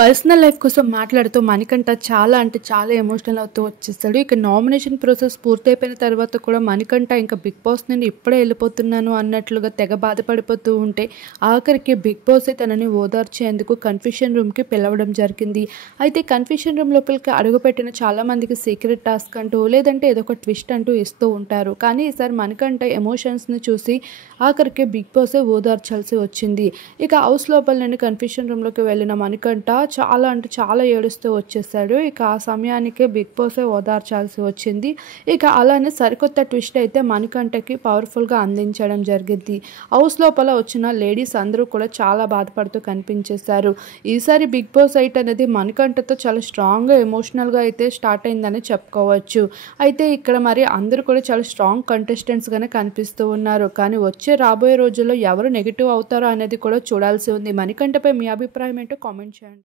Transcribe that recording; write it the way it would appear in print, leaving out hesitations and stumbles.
Personal life కోసం మాట్లాడుతూ మణికంఠ చాలా అంటే చాలా ఎమోషనల్ అవుతూ వచ్చేస్తాడు. ఇక నామినేషన్ ప్రాసెస్ పూర్తయిపోయిన తర్వాత కూడా మణికంఠ ఇంకా బిగ్ బాస్ నుండి ఇప్పుడే వెళ్ళిపోతున్నాను అన్నట్లుగా తెగ బాధపడిపోతూ ఉంటే ఆఖరికి బిగ్ బాస్ తనని ఓదార్చేందుకు కన్ఫ్యూషన్ రూమ్కి పిలవడం జరిగింది. అయితే కన్ఫ్యూషన్ రూమ్ లోపలికి అడుగుపెట్టిన చాలామందికి సీక్రెట్ టాస్క్ అంటూ లేదంటే ఏదో ఒక ట్విస్ట్ అంటూ ఇస్తూ ఉంటారు. కానీ ఈసారి మణికంఠ ఎమోషన్స్ని చూసి ఆఖరికి బిగ్ బాసే ఓదార్చాల్సి వచ్చింది. ఇక హౌస్ లోపల నుండి కన్ఫ్యూషన్ రూమ్లోకి వెళ్ళిన మణికంఠ చాలా అంటే చాలా ఏడుస్తూ వచ్చేసాడు. ఇక ఆ సమయానికే బిగ్ బాసే ఓదార్చాల్సి వచ్చింది. ఇక అలానే సరికొత్త ట్విస్ట్ అయితే మణికంఠకి పవర్ఫుల్గా అందించడం జరిగింది. హౌస్ లోపల వచ్చిన లేడీస్ అందరూ కూడా చాలా బాధపడుతూ కనిపించేశారు. ఈసారి బిగ్ బాస్ ఎయిట్ అనేది మణికంఠతో చాలా స్ట్రాంగ్గా ఎమోషనల్గా అయితే స్టార్ట్ అయిందని చెప్పుకోవచ్చు. అయితే ఇక్కడ మరి అందరూ కూడా చాలా స్ట్రాంగ్ కంటెస్టెంట్స్గానే కనిపిస్తూ ఉన్నారు. కానీ రాబోయే రోజుల్లో ఎవరు నెగిటివ్ అవుతారో అనేది కూడా చూడాల్సి ఉంది. మణికంఠపై మీ అభిప్రాయం ఏంటో కామెంట్ చేయండి.